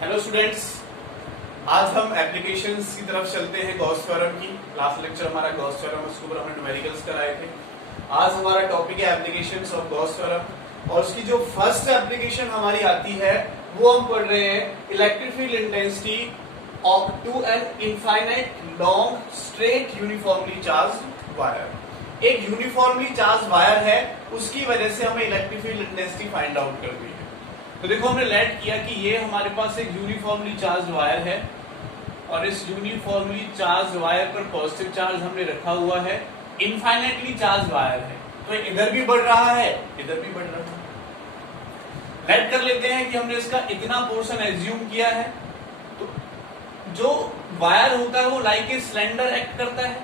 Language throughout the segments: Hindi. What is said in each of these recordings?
हेलो स्टूडेंट्स, आज हम एप्लीकेशंस की तरफ चलते हैं गॉस थ्योरम की। लास्ट लेक्चर हमारा गॉस थ्योरम, उसके ऊपर हमने न्यूमेरिकल्स कराए थे। आज हमारा टॉपिक है एप्लीकेशंस ऑफ गॉस थ्योरम और उसकी जो फर्स्ट एप्लीकेशन हमारी आती है वो हम पढ़ रहे हैं electric field intensity of to an infinite long straight uniformly charged wire. एक यूनिफॉर्मली चार्ज वायर है, उसकी वजह से हमें electric field intensity find out करनी है। तो देखो हमने लेट किया कि ये हमारे पास एक यूनिफॉर्मली चार्ज वायर है और इस यूनिफॉर्मली चार्ज वायर पर पॉजिटिव चार्ज हमने रखा हुआ है। इनफाइनाइटली चार्ज वायर है तो इधर भी बढ़ रहा है, इधर भी बढ़ रहा है। लेट कर लेते हैं कि हमने इसका इतना पोर्शन एज्यूम किया है। तो जो वायर होता है वो लाइक ए सिलेंडर एक्ट करता है।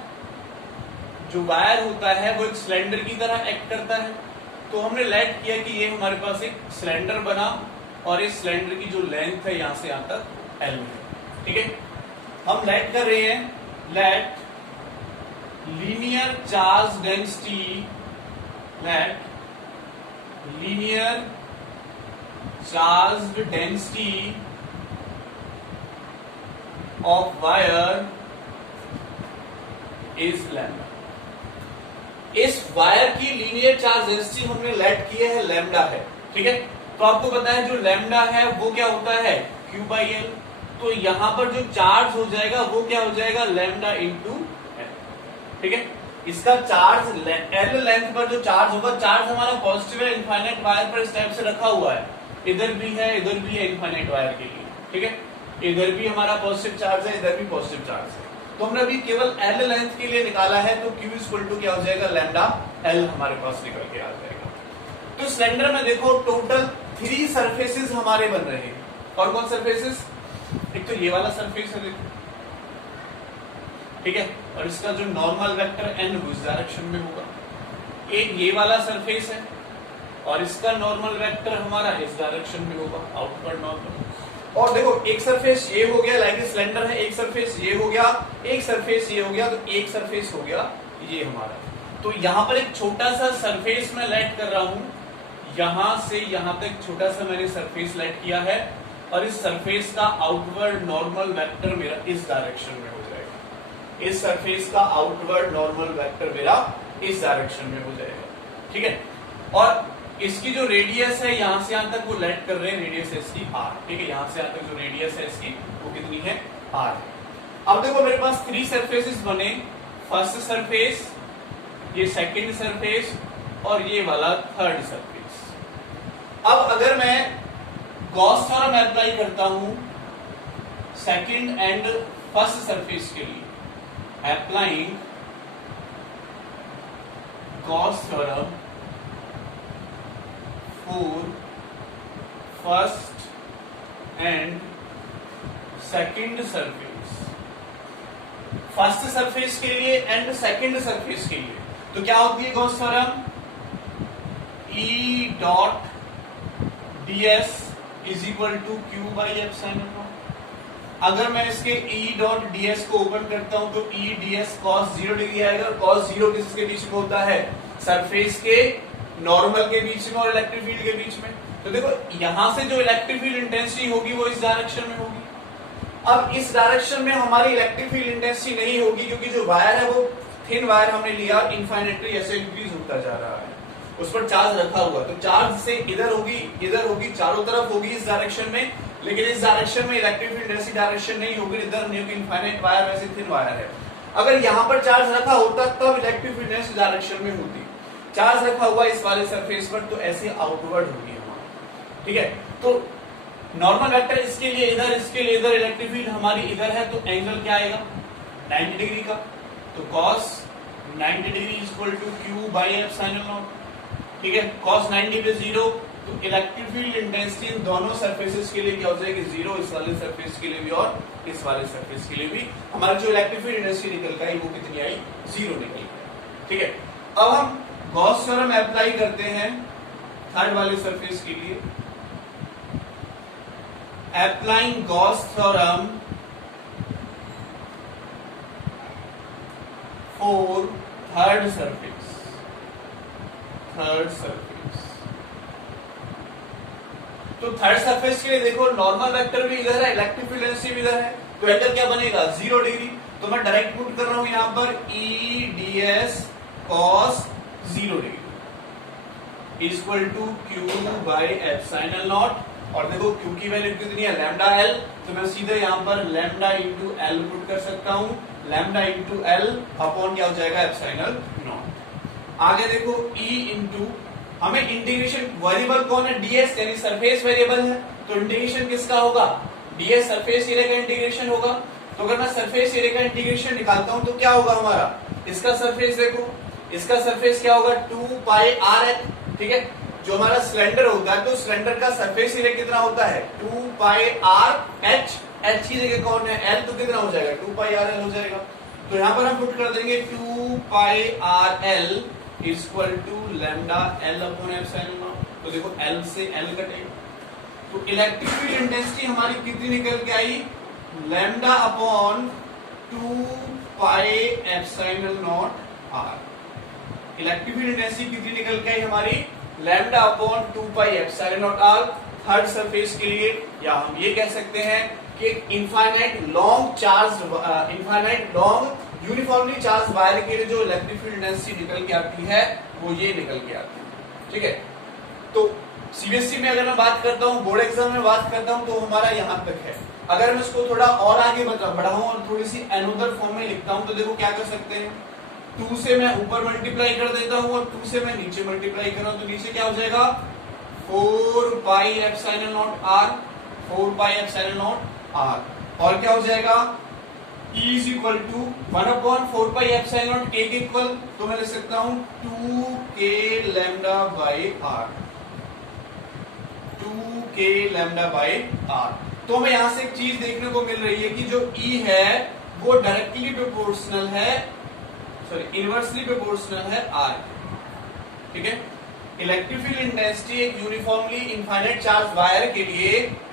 जो वायर होता है वो एक सिलेंडर की तरह एक्ट करता है। तो हमने लेट किया कि ये हमारे पास एक सिलेंडर बना और इस सिलेंडर की जो लेंथ है यहां से यहां तक L है। ठीक है, हम लेट कर रहे हैं let linear charge density, let linear charge density of wire is lambda. इस वायर की लीनियर चार्ज डेंसिटी हमने लेट की है लैम्डा है। ठीक है, तो आपको पता है जो लैम्डा है वो क्या होता है Q बाई एल। तो यहां पर जो चार्ज हो जाएगा वो क्या हो जाएगा लैम्डा इंटू एल। ठीक है, इसका चार्ज एल लेंथ पर जो चार्ज होगा, चार्ज हमारा पॉजिटिव है इनफाइनाइट वायर पर इस टाइप से रखा हुआ है। इधर भी है, इधर भी है इनफाइनाइट वायर के लिए। ठीक है, इधर भी हमारा पॉजिटिव चार्ज है, इधर भी पॉजिटिव चार्ज है। तो हमने अभी केवल एल लेंथ के लिए निकाला है तो Q इक्वल टू क्या हो जाएगा लैम्डा एल हमारे पास निकल के आ जाएगा। तो सिलेंडर में देखो टोटल 3 सरफेसेस हमारे बन रहे हैं। कौन कौन सरफेसेस? एक तो ये वाला सरफेस है देखो, ठीक है, और इसका जो नॉर्मल वेक्टर n उस डायरेक्शन में होगा। एक ये वाला सरफेस है और इसका नॉर्मल वेक्टर हमारा इस डायरेक्शन में होगा, आउटवर्ड नॉर्मल। और देखो एक सरफेस ये हो गया लाइक सिलेंडर है, एक सरफेस ये हो गया, एक सरफेस ये हो गया, तो एक सरफेस हो गया ये हमारा। तो यहां पर एक छोटा सा सरफेस मैं लेट कर रहा हूं, यहां से यहां तक छोटा सा मैंने सरफेस लेट किया है और इस सरफेस का आउटवर्ड नॉर्मल वेक्टर मेरा इस डायरेक्शन में हो जाएगा। इस सरफेस का आउटवर्ड नॉर्मल वेक्टर मेरा इस डायरेक्शन में हो जाएगा। ठीक है, और इसकी जो रेडियस है यहां से यहां तक वो लेट कर रहे हैं, रेडियस है इसकी r। ठीक है, यहां से यहां तक जो रेडियस है इसकी वो कितनी है r। अब देखो मेरे पास 3 सरफेसेस बने, फर्स्ट सरफेस, ये सेकंड सरफेस और ये वाला थर्ड सरफेस। अब अगर मैं गॉस थ्योरम अप्लाई करता हूं सेकंड एंड फर्स्ट सरफेस के लिए, applying Gauss theorem for first and second surface, first surface के लिए एंड सेकंड सरफेस के लिए, तो क्या होती है Gauss theorem? E dot ds is equal to Q by epsilon naught. अगर मैं इसके E डॉट ds को ओपन करता हूं तो E ds cos 0 डिग्री आएगा और cos 0 किसके बीच में होता है? सरफेस के नॉर्मल के बीच में और इलेक्ट्रिक फील्ड के बीच में। तो देखो यहां से जो इलेक्ट्रिक फील्ड इंटेंसिटी होगी वो इस डायरेक्शन में होगी। अब इस डायरेक्शन में हमारी इलेक्ट्रिक फील्ड इंटेंसिटी नहीं होगी क्योंकि जो वायर है वो थिन वायर हमने लिया, इनफाइनाइटली ऐसे इंक्रीज होता जा रहा है, उस पर चार्ज रखा हुआ। तो चार्ज से इधर होगी, इधर होगी, चारों तरफ होगी इस डायरेक्शन में, लेकिन इस डायरेक्शन में इलेक्ट्रिक फील्ड ऐसी डायरेक्शन नहीं होगी, इधर नहीं होगी। इनफाइनाइट वायर वैसे थिन वायर है। अगर यहां पर चार्ज रखा होता तब इलेक्ट्रिक फील्ड इस डायरेक्शन में होती। चार्ज रखा हुआ इस वाले सरफेस पर तो ऐसे आउटवर्ड होगी हमारी। ठीक है, तो नॉर्मल वेक्टर इसके लिए इधर, इसके लिए इधर, इलेक्ट्रिक फील्ड हमारी इधर है तो एंगल क्या आएगा 90 डिग्री का। तो cos 90 degree equal to Q by epsilon naught. ठीक है, cos 90 पे 0, तो इलेक्ट्रिक फील्ड इंटेंसिटी इन दोनों सरफेसेस के लिए क्या हो जाएगी 0, इस वाले सरफेस के लिए भी और इस वाले सरफेस के लिए भी। हमारी जो इलेक्ट्रिक फील्ड इंटेंसिटी निकल कर आई वो कितनी आई 0 निकल गई। ठीक है, अब हम गॉस थ्योरम अप्लाई करते हैं थर्ड वाले सरफेस के लिए। Applying Gauss theorem for third surface, तो थर्ड सरफेस के लिए देखो नॉर्मल वेक्टर भी इधर है, इलेक्ट्रिक फील्ड डेंसिटी भी इधर है, तो एंगल क्या बनेगा 0 डिग्री। तो मैं डायरेक्ट पुट कर रहा हूं यहां पर E D S cos 0 degree equal to Q by epsilon naught. और देखो क्यू की वैल्यू कितनी है लैम्डा एल, तो मैं सीधे यहां पर लैम्डा इंटू एल पुट कर सकता हूं, लैम्डा इंटू एल अपॉन क्या हो जाएगा एप्सिलॉन नॉट। आगे देखो ई इंटू हमें इंटीग्रेशन वेरिएबल कौन है डीएस यानी सरफेस वेरिएबल है, तो इंटीग्रेशन किसका होगा डीएस सरफेस एरिया का इंटीग्रेशन होगा। तो अगर मैं सरफेस एरिया का इंटीग्रेशन निकालता हूं तो क्या होगा हमारा, इसका सरफेस देखो, इसका सरफेस क्या होगा 2 पाई आर एच, ठीक है। जो हमारा सिलेंडर होता है तो सिलेंडर का सरफेस एरिया कितना होता है 2 पाई आर एच, एच की जगह कौन है एल, तो कितना हो जाएगा 2 पाई आर एल हो जाएगा। तो यहां पर हम पुट कर देंगे 2 pi r l equal to lambda l upon epsilon naught. तो देखो एल से एल कटेगा, तो इलेक्ट्रिक फील्ड इंटेंसिटी हमारी कितनी निकल के आई lambda upon 2 pi epsilon naught r. Electric field intensity कितनी निकल के आई हमारी lambda upon 2 pi epsilon naught r third surface के लिए। या हम ये कह सकते हैं कि infinite long charge, infinite long uniformly charge wire के लिए जो इलेक्ट्रिक फील्ड इंटेंसिटी निकल के आती है वो ये निकल के आती है, ठीक है। तो सीबीएसई में अगर मैं बात करता हूँ, बोर्ड एग्जाम में बात करता हूँ, तो हमारा यहां तक है। अगर मैं इसको थोड़ा और आगे बढ़ाऊं और थोड़ी सी एनोदर फॉर्म में लिखता हूं तो देखो क्या कर सकते हैं, 2 से मैं ऊपर मल्टीप्लाई कर देता हूं और 2 से मैं नीचे मल्टीप्लाई कर रहा हूं, तो नीचे क्या हो जाएगा 4 pi epsilon naught R, 4 pi epsilon naught R. और क्या हो जाएगा E is equal to 1 upon 4 pi epsilon not k के इक्वल, तो मैं लिख सकता हूं 2k lambda by r, 2k lambda by r। तो हमें यहां से एक चीज देखने को मिल रही है कि जो E है वो डायरेक्टली प्रोपोर्शनल है, सॉरी इनवर्सली प्रोपोर्शनल है R, ठीक है। इलेक्ट्रिक फील्ड इंटेंसिटी एक यूनिफॉर्मली इनफाइनाइट चार्ज वायर के लिए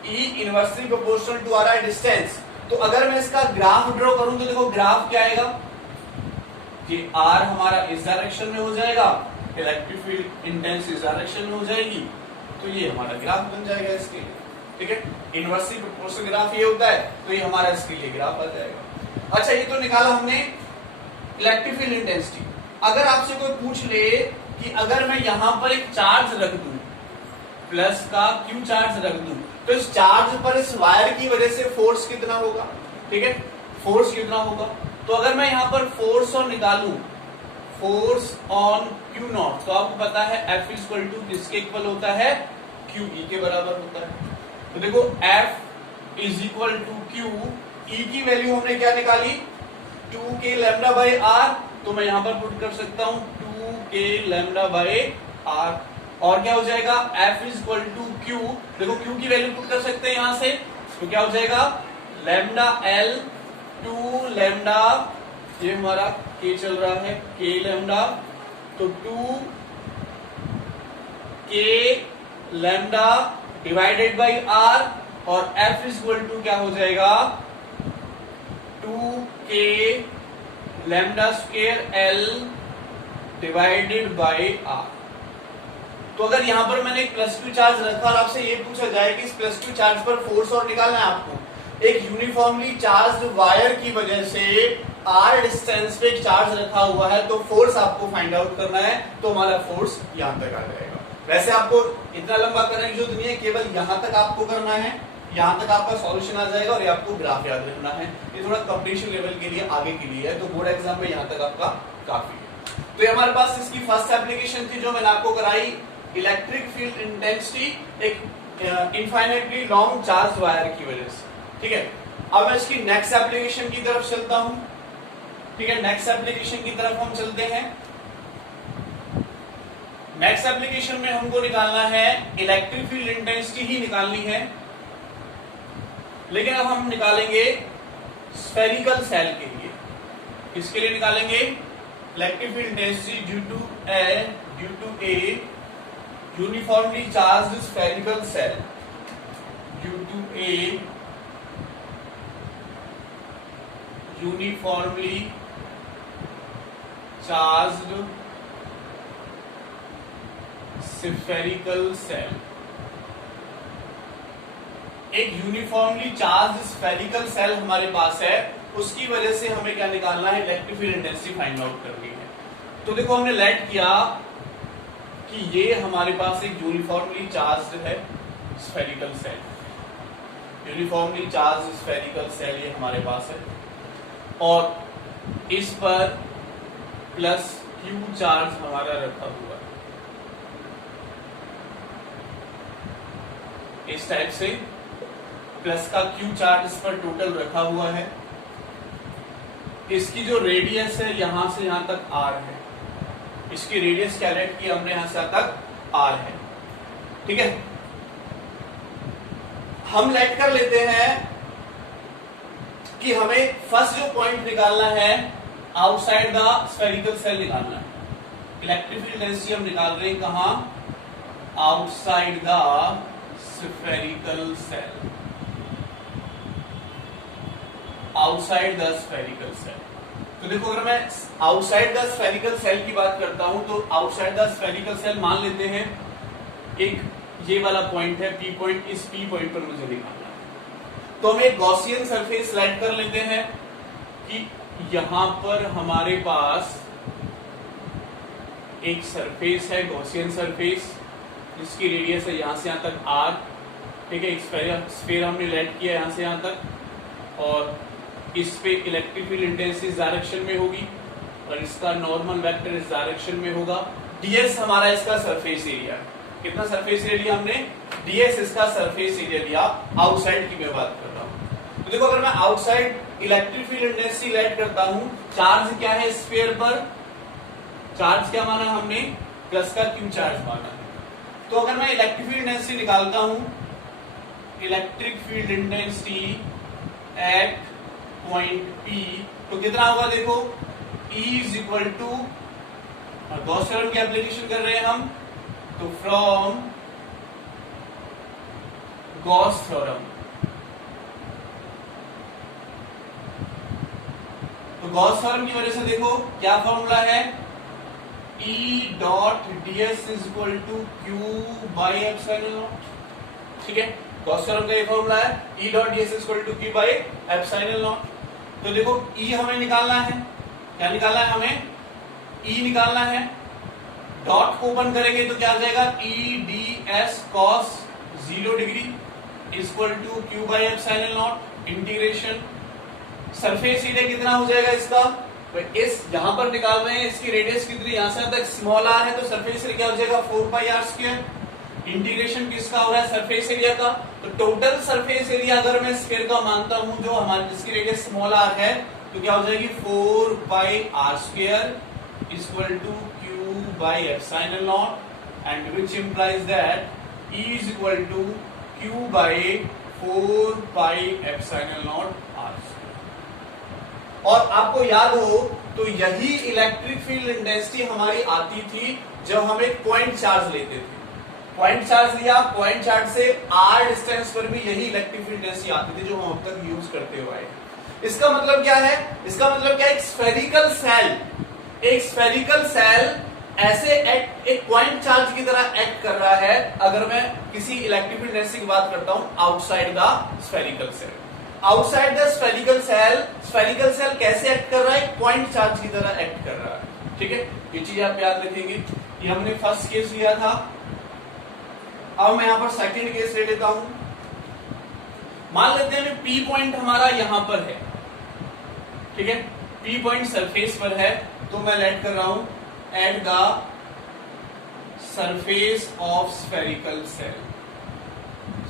E inversely proportional to R distance. तो अगर मैं इसका ग्राफ ड्रॉ करूं तो देखो ग्राफ क्या आएगा कि R हमारा इस डायरेक्शन में हो जाएगा, इलेक्ट्रिक फील्ड इंटेंस इस डायरेक्शन में हो जाएगी, तो ये हमारा ग्राफ बन जाएगा इसके लिए, ठीक है। इनवर्सली प्रोपोर्शनल ग्राफ ये होता है, तो ये हमारा इसके लिए ग्राफ आ जाएगा। अच्छा ये तो निकाला हमने इलेक्ट्रिक फील्ड इंटेंसिटी। अगर आपसे कोई पूछ ले कि अगर मैं यहां पर एक चार्ज रख दूं, प्लस का क्यू चार्ज रख दूं, तो इस चार्ज पर इस वायर की वजह से फोर्स कितना होगा, ठीक है, फोर्स कितना होगा। तो अगर मैं यहां पर फोर्स और निकालूं, फोर्स ऑन क्यू नॉट, तो आपको पता है F इक्वल टू किसके इक्वल होता है क्यू ई के बराबर होता है। तो देखो F is equal to q, E की वैल्यू हमने क्या निकाली 2k लैम्डा बाई आर, तो मैं यहां पर पुट कर सकता हूं 2k लैम्डा बाई आर। और क्या हो जाएगा F is equal to Q, देखो क्यू की वैल्यू पुट कर सकते हैं यहां से, तो क्या हो जाएगा लैम्डा एल 2 लैम्डा, ये हमारा k चल रहा है k लैम्डा, तो 2k lambda divided by r, और F इज इक्वल टू क्या हो जाएगा 2k lambda square l divided by r। तो अगर यहां पर मैंने एक +2 चार्ज रखा और आपसे ये पूछा जाए कि इस +2 चार्ज पर फोर्स और निकालना है आपको, एक यूनिफॉर्मली चार्ज वायर की वजह से r डिस्टेंस पे एक चार्ज रखा हुआ है, तो फोर्स आपको फाइंड आउट करना है, तो हमारा फोर्स यहां तक आ जाएगा। वैसे आपको इतना लंबा करने की जरूरत नहीं है, केवल यहां तक आपको करना है, यहां तक आपका सॉल्यूशन आ जाएगा और ये आपको ग्राफ याद रखना है। ये थोड़ा कंपटीशन लेवल के लिए आगे के लिए है, तो बोर्ड एग्जाम में यहां तक आपका काफी है। तो ये हमारे पास इसकी फर्स्ट एप्लीकेशन थी जो मैंने आपको कराई, इलेक्ट्रिक फील्ड इंटेंसिटी एक इनफाइनाइटली लॉन्ग चार्ज वायर की वजह से, ठीक है। अब मैं इसकी नेक्स्ट एप्लीकेशन की तरफ चलता हूं, ठीक है। नेक्स्ट एप्लीकेशन की तरफ हम चलते हैं। नेक्स्ट एप्लीकेशन में हमको निकालना है इलेक्ट्रिक फील्ड इंटेंसिटी ही निकालनी है, लेकिन अब हम निकालेंगे स्फेरिकल सेल के लिए। किसके लिए निकालेंगे electric field intensity due to a uniformly charged spherical cell, due to a uniformly charged spherical cell, एक यूनिफॉर्मली चार्ज स्फेरिकल सेल हमारे पास है, उसकी वजह से हमें क्या निकालना है, electric field intensity find out करनी है। तो देखो हमने लेट किया कि ये हमारे पास एक यूनिफॉर्मली चार्ज है spherical shell, uniformly charge spherical shell ये हमारे पास है, और इस पर प्लस क्यू चार्ज हमारा रखा हुआ है इस टाइप से, प्लस का क्यू चार्ज इस पर टोटल रखा हुआ है। इसकी जो रेडियस है यहां से यहां तक आर है, इसकी रेडियस कैलकुलेट की हमने, यहां से यहां तक आर है, ठीक है। हम लेट कर लेते हैं कि हमें फर्स्ट जो पॉइंट निकालना है आउटसाइड द स्फेरिकल सेल निकालना है। इलेक्ट्रिक फील्ड डेंसिटी हम निकाल रहे हैं कहां, outside the spherical shell, outside the spherical shell. तो देखो अगर मैं आउटसाइड द स्फेरिकल सेल की बात करता हूं तो आउटसाइड द स्फेरिकल सेल मान लेते हैं एक ये वाला पॉइंट है पी पॉइंट, इस पी पॉइंट पर मुझे निकालना है। तो हम एक गॉसियन सरफेस सेलेक्ट कर लेते हैं कि यहां पर हमारे पास एक सरफेस है, गॉसियन सरफेस, जिसकी रेडियस है यहां से यहां तक आर, ठीक है। एक स्फीयर हमने लेट किया यहां से यहां तक, और इस पे इलेक्ट्रिक फील्ड इंटेंसिटी इस डायरेक्शन में होगी और इसका नॉर्मल वेक्टर इस डायरेक्शन में होगा। डीएस हमारा इसका सरफेस एरिया, कितना सरफेस एरिया हमने, डीएस इसका सरफेस एरिया लिया, आउटसाइड की मैं बात कर रहा हूं। तो देखो अगर मैं outside electric field intensity let करता हूं, चार्ज क्या है स्फीयर पर, चार्ज क्या माना हमने, प्लस का क्यू चार्ज माना। तो अगर मैं इलेक्ट्रिक फील्ड इंटेंसिटी निकालता हूं, electric field intensity at point P, तो कितना होगा देखो, E is equal to, Gauss theorem की एप्लीकेशन कर रहे हैं हम, तो फ्रॉम गॉस थ्योरम, तो गॉस थ्योरम की वजह से देखो क्या फॉर्मूला है, E dot ds is equal to Q by epsilon naught, ठीक है। गॉस थ्योरम का ये फॉर्मूला है, E dot ds is equal to Q by epsilon naught. तो देखो E हमें निकालना है, क्या निकालना है हमें, E निकालना है, डॉट को ओपन करेंगे तो क्या आ जाएगा, E ds cos 0 degree equal to Q by epsilon naught integration, surface area कितना हो जाएगा इसका, तो इस यहां पर निकाल रहे हैं, इसकी रेडियस कितनी, यहां से तक स्मॉल आर है, तो सरफेस एरिया क्या हो जाएगा 4πr², इंटीग्रेशन किसका हो रहा है, सरफेस एरिया का। तो टोटल सरफेस एरिया अगर मैं स्फीयर का मानता हूं जो हमारी जिसकी रेडियस स्मॉल आर है, तो क्या हो जाएगी 4πr² equal to Q by epsilon naught, and which implies that E is equal to Q by 4π epsilon naught r²। और आपको याद हो तो यही इलेक्ट्रिक फील्ड इंटेंसिटी हमारी आती थी जब हम एक पॉइंट चार्ज लेते थे, पॉइंट चार्ज लिया, पॉइंट चार्ज से r डिस्टेंस पर भी यही इलेक्ट्रिक फील्ड इंटेंसिटी आती थी जो हम अब तक यूज करते हुए आए। इसका मतलब क्या है, इसका मतलब क्या है, एक स्फेरिकल सेल ऐसे एक पॉइंट चार्ज की तरह एक्ट कर रहा है अगर मैं किसी इलेक्ट्रिक फील्ड इंटेंसिटी की बात करता हूं outside the spherical shell. Outside the spherical shell कैसे एक्ट कर रहा है, एक पॉइंट चार्ज की तरह एक्ट कर रहा है, ठीक है। ये चीज आप याद रखेंगे, ये हमने फर्स्ट केस लिया था। अब मैं यहां पर सेकंड केस ले लेता हूं। मान लेते हैं पी पॉइंट हमारा यहां पर है, ठीक है, पी पॉइंट सरफेस पर है, तो मैं लेट कर रहा हूं eight the surface of spherical shell,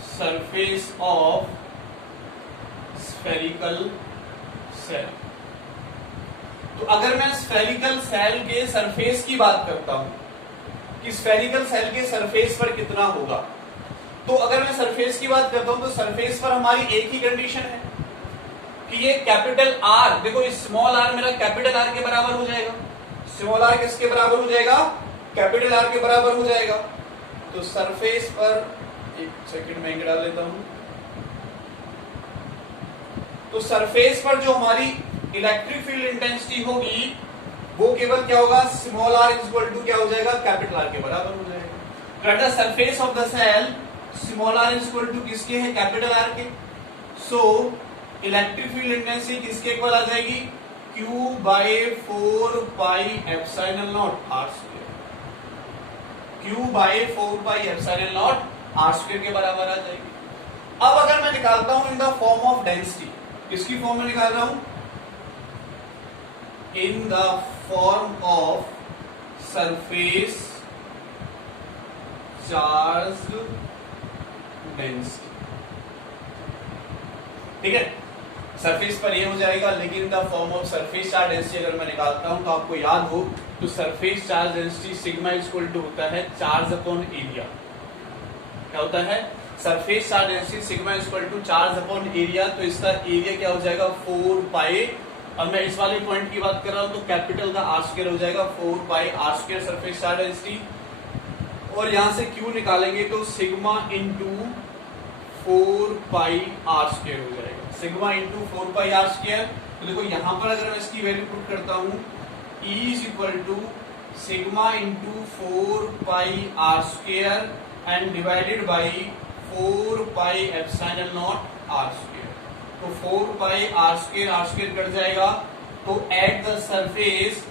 surface of spherical shell. तो अगर मैं स्फेरिकल सेल के सरफेस की बात करता हूं कि स्फेरिकल सेल के सरफेस पर कितना होगा, तो अगर मैं सरफेस की बात करता हूं तो सरफेस पर हमारी एक ही कंडीशन है कि ये कैपिटल आर, देखो इस स्मॉल आर मेरा कैपिटल आर के बराबर हो जाएगा, स्मॉल आर किसके बराबर हो जाएगा, कैपिटल आर के बराबर हो जाएगा। तो सरफेस पर, एक सेकंड में डाल लेता हूं, तो सरफेस पर जो हमारी इलेक्ट्रिक फील्ड इंटेंसिटी होगी वो केवल क्या होगा, स्मॉल आर इक्वल टू क्या हो जाएगा, कैपिटल आर के बराबर हो जाएगा। At the surface of the shell small r is equal to किसके है, कैपिटल आर के। सो इलेक्ट्रिक फील्ड इंटेंसिटी किसके इक्वल आ जाएगी, Q by 4 pi epsilon naught r square. Q by 4 pi epsilon naught r square के बराबर आ जाएगी। अब अगर मैं निकालता हूं in the form of density, किसकी फॉर्म में निकाल रहा हूं, in the form of surface charge density. ठीक है, सरफेस पर ये हो जाएगा, लेकिन in the form of surface charge density अगर मैं निकालता हूं तो आपको याद हो तो surface charge density sigma is equal to होता है चार्ज अपॉन एरिया। क्या होता है, surface charge density sigma is equal to charge upon area. तो इसका एरिया क्या हो जाएगा, 4 पाई। अब मैं इस वाले पॉइंट की बात कर रहा हूं तो कैपिटल का आर स्क्वायर हो जाएगा 4 pi r square surface charge density. और यहां से क्यू निकालेंगे तो sigma into 4 pi r square हो जाएगा, sigma into 4 pi r square. तो देखो यहां पर अगर मैं इसकी वैल्यू पुट करता हूं, E is equal to sigma into 4 pi r square and divided by 4 pi epsilon naught r square. तो 4 पाई आर स्क्वायर कट जाएगा। तो एट द सरफेस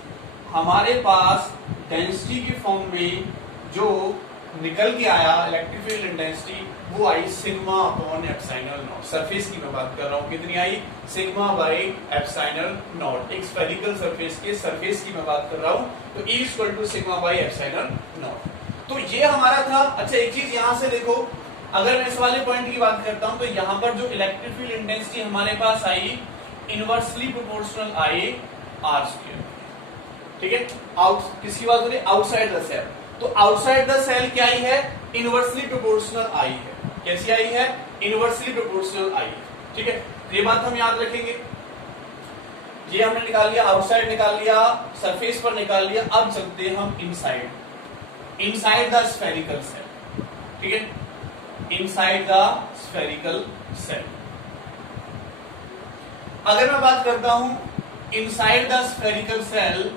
हमारे पास डेंसिटी की फॉर्म में जो निकल के आया इलेक्ट्रिक फील्ड इंटेंसिटी वो आई sigma upon epsilon naught. Surface की मैं बात कर रहा हूं, कितनी आई, सिग्मा बाई एप्सिलॉन नॉट। एक स्फेरिकल सरफेस के सरफेस की मैं बात कर रहा हूं, तो E equal to sigma by epsilon naught. तो ये हमारा था। अच्छा एक चीज यहां से देखो, अगर मैं इस वाले पॉइंट की बात करता हूं तो यहां पर जो इलेक्ट्रिक फील्ड इंटेंसिटी हमारे पास आई इनवर्सली प्रोपोर्शनल आई आर स्क्वायर। ठीक है, आउट किसकी बात हो रही है, आउटसाइड द सेल। तो आउटसाइड द सेल क्या आई है, इनवर्सली प्रोपोर्शनल आई है। कैसी आई है, इनवर्सली प्रोपोर्शनल आई। ठीक है, ये बात हम याद रखेंगे। ये हमने निकाल लिया, आउटसाइड निकाल लिया, सरफेस पर निकाल लिया। अब चलते हैं हम inside, inside the spherical shell. ठीक है, इनसाइड द स्फेरिकल सेल अगर मैं बात करता हूं inside the spherical shell,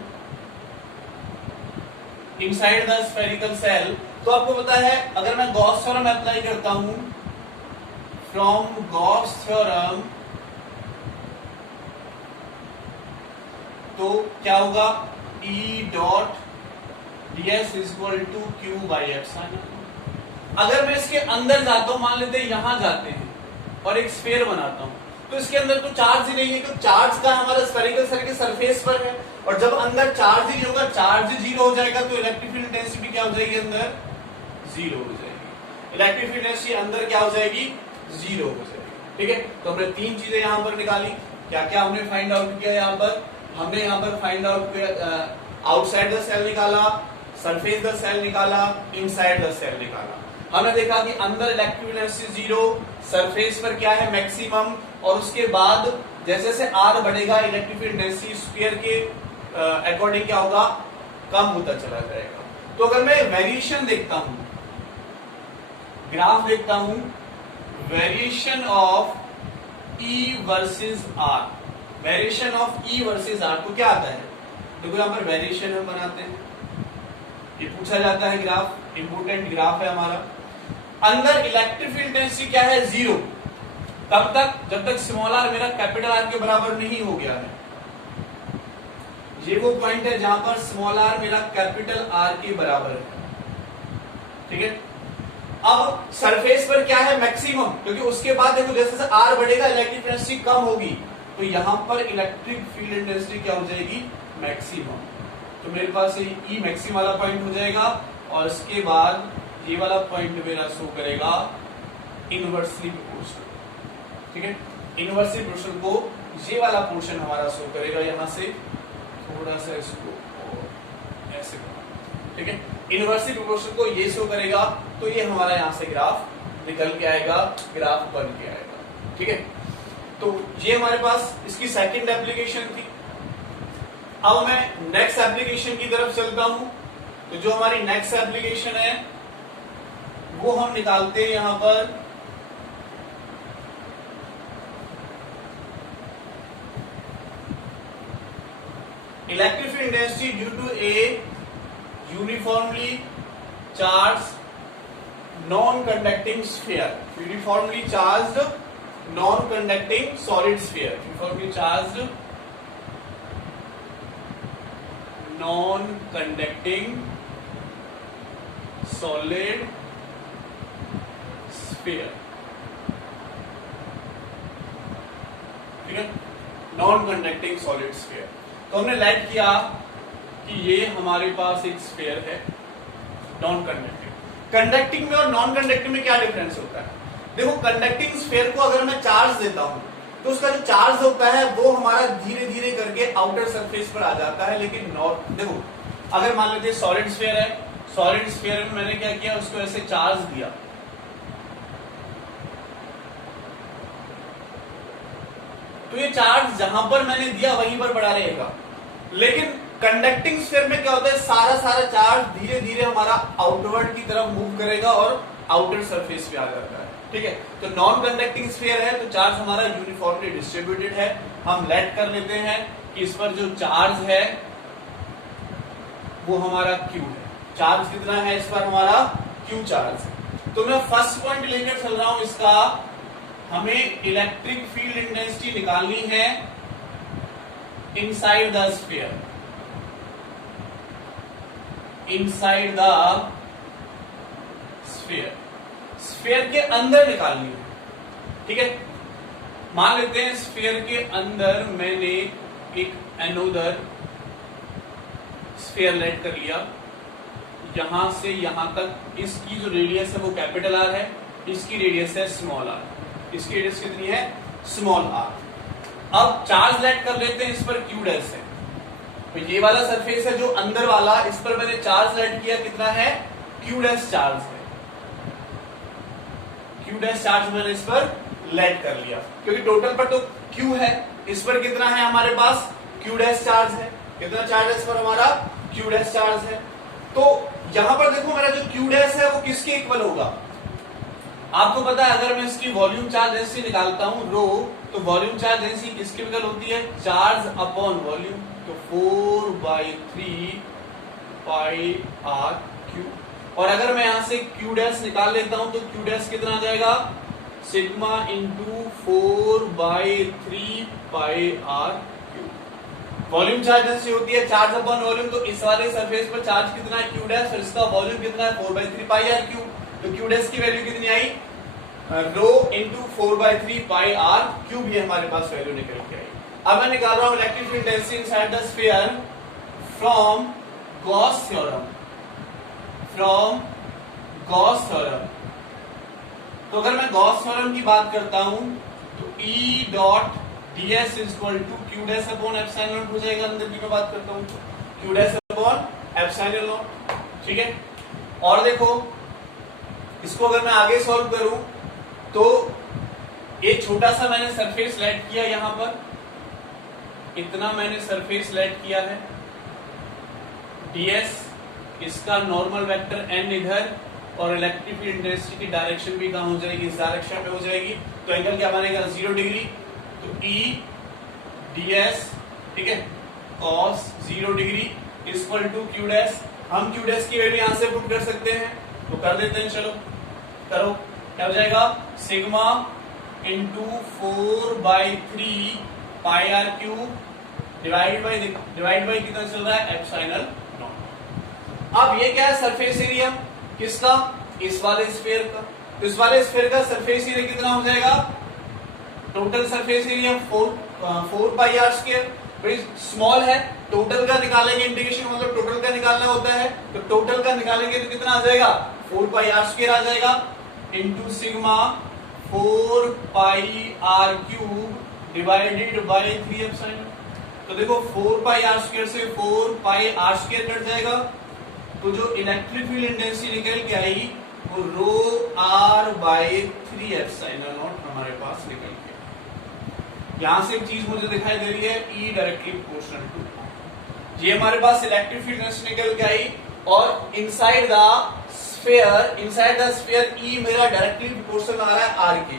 inside the spherical shell, तो आपको पता है अगर मैं गॉस थ्योरम अप्लाई करता हूं, फ्रॉम गॉस थ्योरम, तो क्या होगा, E dot ds is equal to Q by epsilon. अगर मैं इसके अंदर जाता हूं, मान लेते हैं यहां जाते हैं और एक स्फीयर बनाता हूं, तो इसके अंदर तो चार्ज ही नहीं है, क्योंकि चार्ज का हमारा स्फेरिकल सेल के सरफेस पर है। और जब अंदर चार्ज ही नहीं होगा, चार्ज जीरो हो जाएगा, तो इलेक्ट्रिक फील्ड इंटेंसिटी क्या हो जाएगी, अंदर जीरो हो जाएगी। इलेक्ट्रिक फील्ड इंटेंसिटी अंदर क्या हो जाएगी, जीरो हो जाएगी। ठीक है, तो हमने तीन चीजें यहां पर निकाली। क्या क्या हमने फाइंड आउट किया, यहाँ पर हमने यहाँ पर फाइंड आउट किया, आउटसाइड द सेल निकाला, सरफेस द सेल निकाला, इनसाइड द सेल निकाला। हमने देखा कि अंदर electric field intensity zero, surface पर क्या है, मैक्सिमम, और उसके बाद जैसे जैसे आर बढ़ेगा इलेक्ट्रिक फील्ड इंटेंसिटी स्क्वायर के अकॉर्डिंग क्या होगा, कम होता चला जाएगा। तो अगर मैं वेरिएशन देखता हूं, ग्राफ देखता हूं, variation of E versus R, variation of E versus R, तो क्या आता है, देखो यहां पर वेरिएशन हम बनाते हैं, ये पूछा जाता है ग्राफ, इंपोर्टेंट ग्राफ है हमारा। अंदर इलेक्ट्रिक फील्ड इंटेंसिटी क्या है, जीरो। तब तक जब तक स्मॉल आर मेरा कैपिटल आर के बराबर नहीं हो गया है। ये वो पॉइंट है जहां पर स्मॉल आर मेरा कैपिटल आर के बराबर है। ठीक है, अब सरफेस पर क्या है, मैक्सिमम, क्योंकि उसके बाद देखो जैसे जैसे आर बढ़ेगा इलेक्ट्रिक इंटेंसिटी कम होगी, तो यहां पर इलेक्ट्रिक फील्ड इंटेंसिटी क्या हो जाएगी, मैक्सिमम। तो मेरे पास ये E मैक्सिमम वाला पॉइंट हो जाएगा, और इसके बाद ये वाला पॉइंट मेरा शो करेगा इनवर्सली प्रोपोर्शनल। ठीक है, इनवर्सली प्रोपोर्शनल को ये वाला पोर्शन हमारा शो करेगा, यहां से थोड़ा सा इसको और ऐसे, ठीक है, इनवर्सली प्रोपोर्शनल को ये शो करेगा, तो ये हमारा यहां से ग्राफ निकल के आएगा, ग्राफ बन के आएगा। ठीक है, तो ये हमारे पास इसकी सेकंड एप्लीकेशन थी। अब मैं नेक्स्ट एप्लीकेशन की तरफ चलता हूं। तो जो हमारी नेक्स्ट एप्लीकेशन है वो हम निकालते हैं यहां पर electric field intensity due to a uniformly charge non conducting sphere, uniformly charged non conducting solid sphere, uniformly charged non conducting solid sphere, ठीक है, नॉन कंडक्टिंग सॉलिड स्फीयर। तो हमने लेट किया कि ये हमारे पास एक स्फीयर है नॉन कंडक्टिंग। कंडक्टिंग में और नॉन कंडक्टिंग में क्या डिफरेंस होता है? देखो, कंडक्टिंग स्फीयर को अगर मैं चार्ज देता हूं तो उसका जो चार्ज होता है वो हमारा धीरे धीरे करके आउटर सरफेस पर आ जाता है। लेकिन देखो, अगर मान लीजिए सॉलिड स्फीयर है, सॉलिड स्फीयर में मैंने क्या किया, उसको ऐसे चार्ज दिया, तो ये चार्ज जहां पर मैंने दिया वहीं पर पड़ा रहेगा। लेकिन कंडक्टिंग स्फीयर में क्या होता है, सारा चार्ज धीरे धीरे हमारा आउटवर्ड की तरफ मूव करेगा और आउटर सरफेस पे आ जाता है, ठीक है। तो नॉन कंडक्टिंग स्फीयर है तो चार्ज हमारा यूनिफॉर्मली डिस्ट्रीब्यूटेड है। हम लेट कर लेते हैं कि इस पर जो चार्ज है वो हमारा Q है। चार्ज कितना है इस पर हमारा? Q चार्ज है। तो मैं फर्स्ट पॉइंट लेकर चल रहा हूं इसका, हमें इलेक्ट्रिक फील्ड इंटेंसिटी निकालनी है inside the sphere, inside the sphere, sphere के अंदर निकालनी है, ठीक है। मान लेते हैं स्फीयर के अंदर मैंने एक एनोदर स्फीयर लेट कर लिया, यहां से यहां तक इसकी जो रेडियस है वो कैपिटल आर है, इसकी रेडियस है स्मॉल आर, इसकी रेडियस कितनी है? Small r. अब चार्ज लेट कर लेते हैं इस पर Q डैश है, तो ये वाला सरफेस है जो अंदर वाला, इस पर मैंने चार्ज लेट किया, कितना है? Q डैश चार्ज है, Q डैश चार्ज मैंने इस पर लेट कर लिया, क्योंकि टोटल पर तो Q है, इस पर कितना है हमारे पास? Q डैश चार्ज है। कितना चार्ज है इस पर हमारा? Q डैश चार्ज है। तो यहां पर देखो मेरा जो Q डैश है वो किसके इक्वल होगा? आपको पता है अगर मैं इसकी वॉल्यूम चार्ज डेंसिटी निकालता हूं रो, तो वॉल्यूम चार्ज डेंसिटी किसके इक्वल होती है? Charge upon volume. तो 4/3 पाई आर क्यू। और अगर मैं यहां से Q डैश निकाल लेता हूं तो Q डैश कितना आ जाएगा? Sigma into 4/3 pi r cube. Volume charge density होती है चार्ज अपॉन वॉल्यूम, तो इस वाले सरफेस पर चार्ज कितना है? Q डैश, और इसका वॉल्यूम कितना है? 4/3 पाई आर क्यू। तो Q डैश की वैल्यू कितनी आई? Rho into 4/3 pi r cube, ये हमारे पास वैल्यू निकल के आई। अब मैं निकाल रहा हूं electric field density inside the sphere from Gauss theorem, from Gauss theorem. तो अगर मैं गॉस थ्योरम की बात करता हूं तो E dot ds equal to Q dash upon epsilon naught हो जाएगा। अंदर की मैं बात करता हूं Q dash upon epsilon naught, ठीक है। और देखो इसको अगर मैं आगे सॉल्व करूं तो एक छोटा सा मैंने सरफेस लेट किया, यहां पर इतना मैंने सरफेस लेट किया है, ds, इसका नॉर्मल वेक्टर n इधर, और इलेक्ट्रिक फील्ड इंटेंसिटी की डायरेक्शन भी कहां हो जाएगी? इस डायरेक्शन में हो जाएगी। तो एंगल क्या बनेगा? 0 डिग्री। तो E ds, ठीक है, cos 0 degree equal to Q dash. हम Q डैश की वैल्यू यहां से पुट कर सकते हैं, तो कर देते हैं, चलो करो। क्या हो जाएगा? Sigma into 4/3 pi r cube divide by कितना चल रहा है? Epsilon naught. अब ये क्या है? सरफेस एरिया किसका? इस वाले स्फीयर का। तो इस वाले स्फीयर का सरफेस एरिया कितना हो जाएगा? Total surface area 4 pi r square. भाई स्मॉल है, टोटल का निकालेंगे, इंटीग्रेशन मतलब टोटल का निकालना होता है, तो टोटल का निकालेंगे तो कितना आ जाएगा? 4 पाई आर स्क्वायर आ जाएगा into sigma 4 pi r cube divided by 3 epsilon. तो देखो 4 पाई आर स्क्वायर से 4 पाई आर स्क्वायर कट जाएगा, तो जो इलेक्ट्रिक फील्ड इंटेंसिटी निकल के आई वो रो आर बाई 3 एप्सिलॉन नॉट हमारे पास निकल के। यहां से एक चीज मुझे दिखाई दे रही है, E डायरेक्टली प्रोपोर्शनल टू, ये हमारे पास इलेक्ट्रिक फील्ड इंटेंसिटी निकल के आई, और इनसाइड द स्फीयर E मेरा डायरेक्टली प्रोपोर्शनल आ रहा है R के।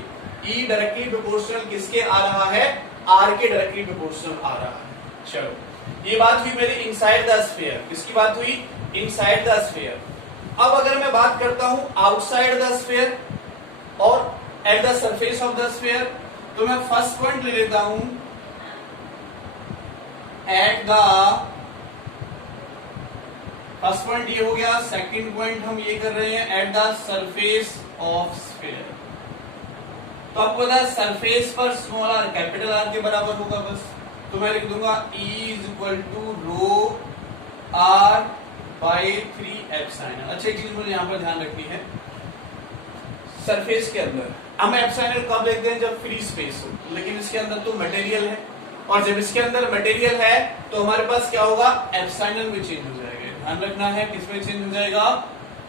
E डायरेक्टली प्रोपोर्शनल किसके आ रहा है? R के डायरेक्टली प्रोपोर्शनल आ रहा है। चलो ये बात हुई मेरी इनसाइड द स्फीयर। किसकी बात हुई? Inside the sphere. अब अगर मैं बात करता हूं आउटसाइड द स्फीयर और eight the surface of the sphere, तो मैं फर्स्ट पॉइंट ले लेता हूं एट द, फर्स्ट पॉइंट ये हो गया, सेकंड पॉइंट हम ये कर रहे हैं eight the surface of sphere. तो आपको पता है सरफेस पर स्मॉल आर कैपिटल आर के बराबर होगा बस, तो मैं लिख दूंगा E is equal to rho r by 3 epsilon. अच्छा एक चीज मुझे यहाँ पर ध्यान रखनी है, सरफेस के अंदर हम एप्सिलॉन कब लिखते हैं जब फ्री स्पेस हो, लेकिन इसके अंदर तो मटेरियल है, और जब इसके अंदर मटेरियल है तो हमारे पास क्या होगा, एप्सिलॉन में चेंज हो जाएगा। ध्यान रखना है किसमें चेंज हो जाएगा,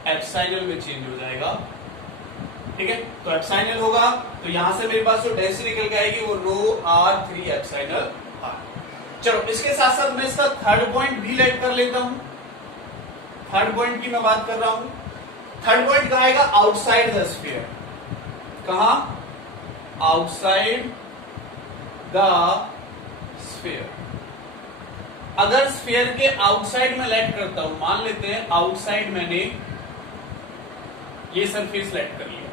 एप्सिलॉन में चेंज हो जाएगा, ठीक है। तो एप्सिलॉन होगा, तो यहां से मेरे पास जो डेंसिटी निकल के आएगी वो रो आर 3 एप्सिलॉन आर। चलो इसके साथ साथ मैं इसका थर्ड पॉइंट भी लेट कर लेता हूं, थर्ड पॉइंट की मैं बात कर रहा हूं। थर्ड पॉइंट कहां आएगा, आउटसाइड द स्फीयर। कहां, आउटसाइड द स्फीयर। अगर स्फीयर के आउटसाइड में लेट करता हूं, मान लेते हैं आउटसाइड मैंने ये सरफेस लेट कर लिया,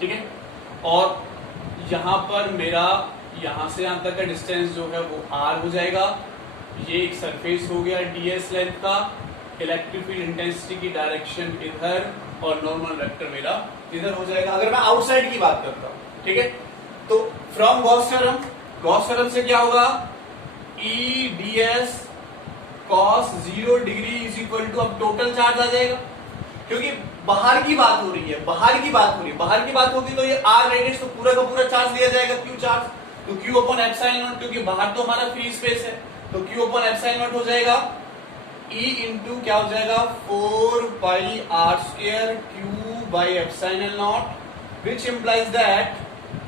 ठीक है, और यहां पर मेरा यहां से यहां तक का डिस्टेंस जो है वो r हो जाएगा। ये एक सरफेस हो गया ds लेंथ का, इलेक्ट्रिक फील्ड इंटेंसिटी की डायरेक्शन इधर और नॉर्मल वेक्टर मेरा इधर हो जाएगा, अगर मैं आउटसाइड की बात करता हूं, ठीक है। तो from Gauss theorem, Gauss theorem से क्या होगा, E ds cos 0 degree is equal to, अब टोटल चार्ज आ जाएगा, क्योंकि बाहर की बात हो रही है, बाहर की बात हो रही है, बाहर की बात होगी तो ये r रेडियस, तो पूरा का पूरा चार्ज लिया जाएगा, q चार्ज, तो q अपॉन एप्सिलॉन नॉट, क्योंकि बाहर तो हमारा फ्री स्पेस है, तो q अपॉन एप्सिलॉन नॉट हो जाएगा E इंटू क्या हो जाएगा 4 pi r square q by epsilon naught, which implies that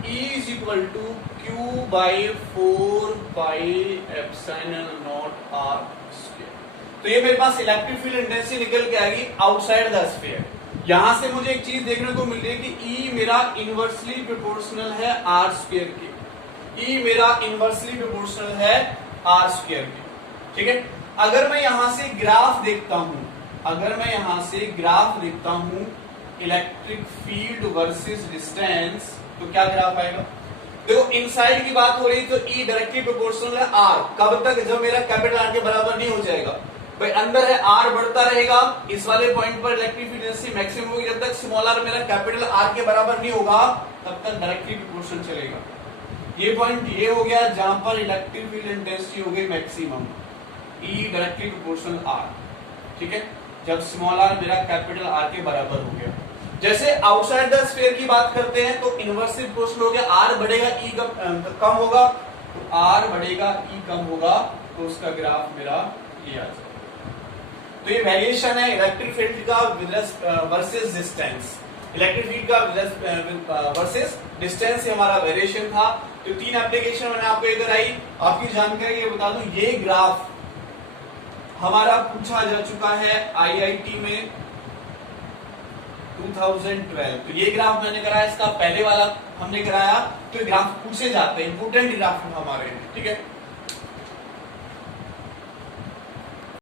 E is equal to q by 4 pi epsilon naught r square. तो ये मेरे पास इलेक्ट्रिक फील्ड इंटेंसिटी निकल के आएगी आउटसाइड द स्फीयर। यहां से मुझे एक चीज देखने को मिल रही है कि E मेरा इनवर्सली प्रोपोर्शनल है r स्क्वायर के, E मेरा इनवर्सली प्रोपोर्शनल है r स्क्वायर के, ठीक है। अगर मैं यहां से ग्राफ देखता हूं, अगर मैं यहां से ग्राफ देखता हूं इलेक्ट्रिक फील्ड वर्सेस डिस्टेंस, तो क्या ग्राफ आएगा, देखो इनसाइड की बात हो रही तो E डायरेक्टली प्रोपोर्शनल है r, कब तक, जब मेरा कैपिटल R के बराबर नहीं हो जाएगा। भाई अंदर है R बढ़ता रहेगा, इस वाले पॉइंट पर इलेक्ट्रिक फील्ड इंटेंसिटी मैक्सिमम होगी, जब तक स्मॉल r मेरा कैपिटल R के बराबर नहीं होगा तब तक डायरेक्टली प्रोपोर्शनल चलेगा। ये पॉइंट ये हो गया जहां पर इलेक्ट्रिक फील्ड इंटेंसिटी हो गई maximum, E directly proportional R, ठीक है, जब स्मॉल r मेरा कैपिटल R के बराबर हो गया। जैसे आउटसाइड द स्फीयर की बात करते हैं तो इनवर्सली प्रोपोर्शनल हो गया, R बढ़ेगा E कम होगा, तो R बढ़ेगा E कम होगा, तो उसका ग्राफ मेरा ये आ जाएगा। तो ये वेरिएशन है इलेक्ट्रिक फील्ड का वर्सेस डिस्टेंस, इलेक्ट्रिक फील्ड का वर्सेस डिस्टेंस से हमारा वेरिएशन था। तो 3 एप्लीकेशन मैंने आपको इधर आई, आपकी जानकारी ये बता दूं, ये ग्राफ हमारा पूछा जा चुका है IIT में 2012। तो ये ग्राफ मैंने कराया, इसका पहले वाला हमने कराया, तो ग्राफ पूछे जाते हैं, इंपोर्टेंट ग्राफ हमारे, ठीक है।